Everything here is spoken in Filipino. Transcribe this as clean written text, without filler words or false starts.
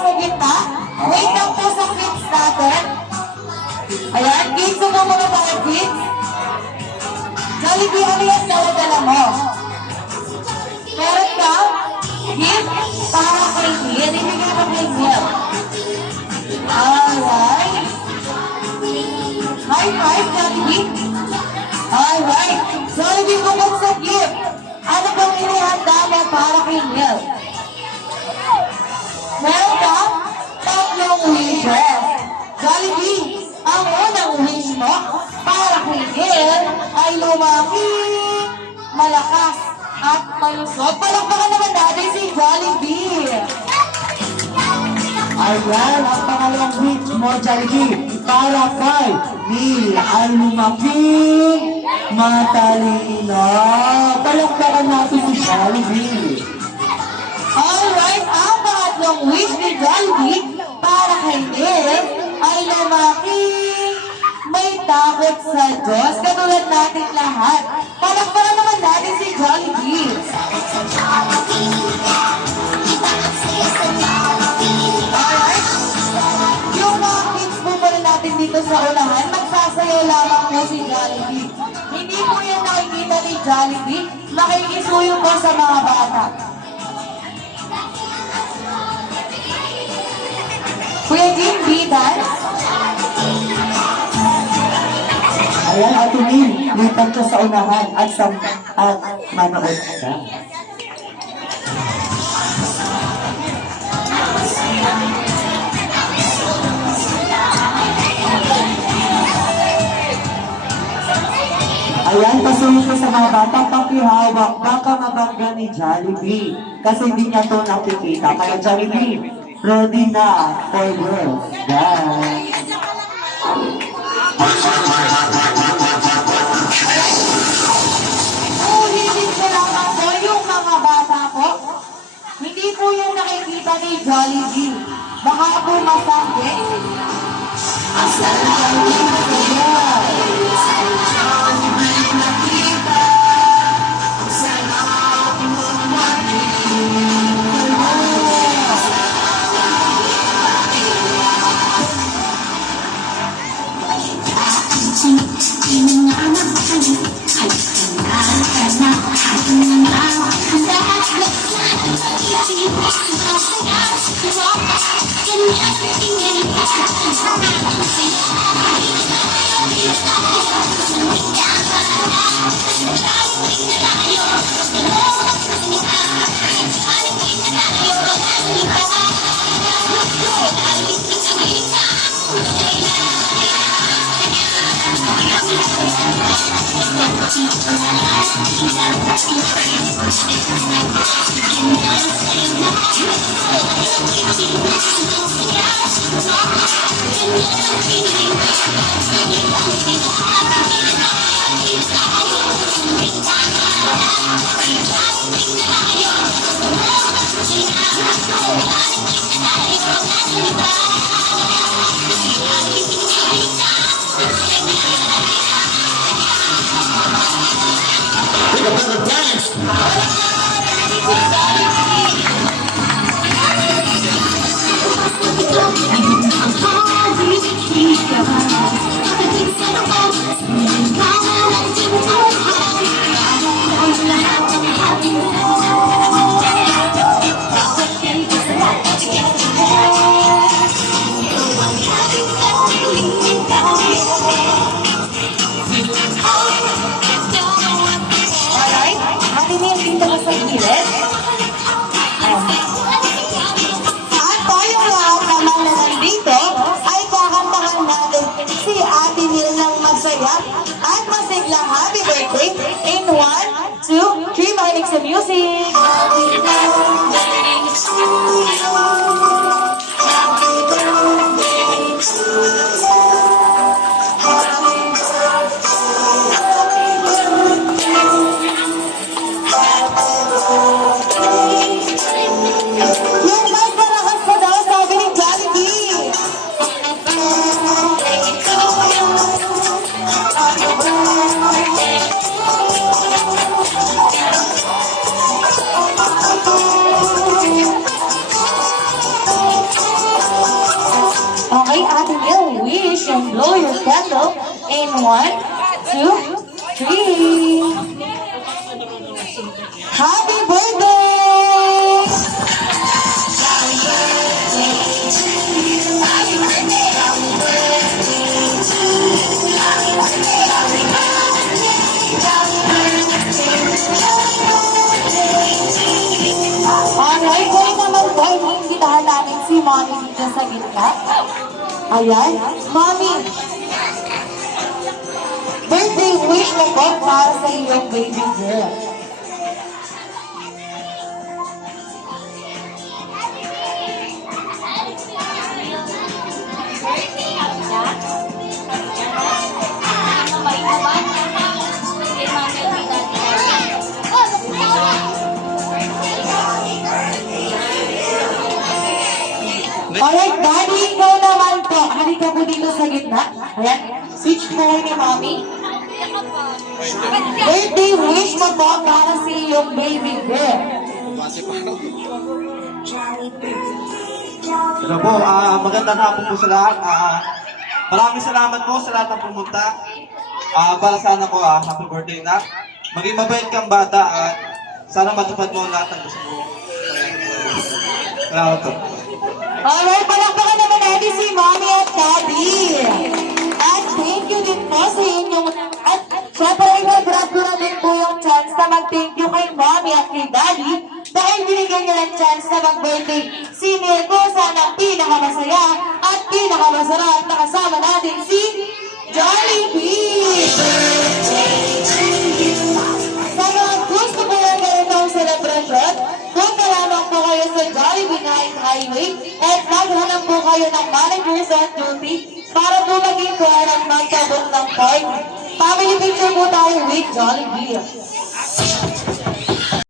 sa gitna. Wait lang po sa kids natin. Ayan, kids, ano muna tayo, kids? Jollibee, ano yan dala-dala mo? Meron ka? Gift? Para kay Neil. Ibigay mo kay Neil. Alright. High five, Jollibee. Alright. Jollibee, bukod sa gift. Ano bang inihanda mo para kay Neil? Meron ka? Tatlong wishes. Jollibee, ang unang wish mo para kay Neil ay lumaki, malakas, at malusog. Palakpakan naman natin si Jollibee. Ayan, ang pangalawang wish mo, Jollibee, para kay Neil ay lumaki, matalino. Palakpakan natin si Jollibee. Alright, ang pangatlong wish ni Jollibee para kay Neil ay lumaki, may takot sa Diyos, katulad natin lahat. Palakpakan naman natin si Jollibee. Alright, yung mga kids po pala natin dito sa unahan, magsasayaw lamang po si Jollibee. Hindi po yan nakikita ni Jollibee, makikisuyo po sa mga bata. Kuya Jim, B-dance? Ayan, Ate Neil, lipat ka sa unahan at manood ka. Ayan, pasunod ko sa mga bata, pakihawak, baka mabangga ni Jollibee. Kasi hindi niya to nakikita. Kaya Jollibee, ready na for girls. Guys. Ulitin ko lamang po yung mga bata po. Hindi po yung nakikita ni Jollibee. Baka po masakit. At masiglang happy birthday in 1, 2, 3, makinig sa music! Happy birthday to you! Happy birthday to you! Happy birthday, happy birthday! Happy birthday! Yung mas malakas pa daw, sabi ni Jollibee! kay Ate Nil wish and blow your candle in 1, 2, 3. Happy birthday! Alright, kung naman po, inimbitahan natin si Mommy dito sa gitna. Ayan, Mommy. Birthday wish mo po para sa iyong baby girl. Alright, Daddy, ikaw naman po. Halika po dito sa gitna. Ayan, switch mo ni Mommy. Birthday wish mo po para sa iyong baby girl. Hello po, magandang hapon po sa lahat. Maraming salamat po sa lahat ng pumunta. Para sana po, happy birthday na. Maging mabait kang bata at sana matupad mo lahat ng gusto mo. Salamat po. Alright, palakpakan naman natin si Mommy at Daddy. At thank you din po sa inyong... At syempre, nag-grab ko na din po yung chance na mag-thank you kay Mommy at kay Daddy dahil binigyan niya ng chance na mag-birthday. Sinil ko sana pinakamasaya at pinakamasarap na kasama natin si Jollibee! Sa mga gusto po yung ganitong celebration, punta lamang po kayo sa Jollibee Night Highway at maghanap po kayo ng managers on duty para po maging kuha ng magkabot ng party. Family picture po tayo with Jollibee.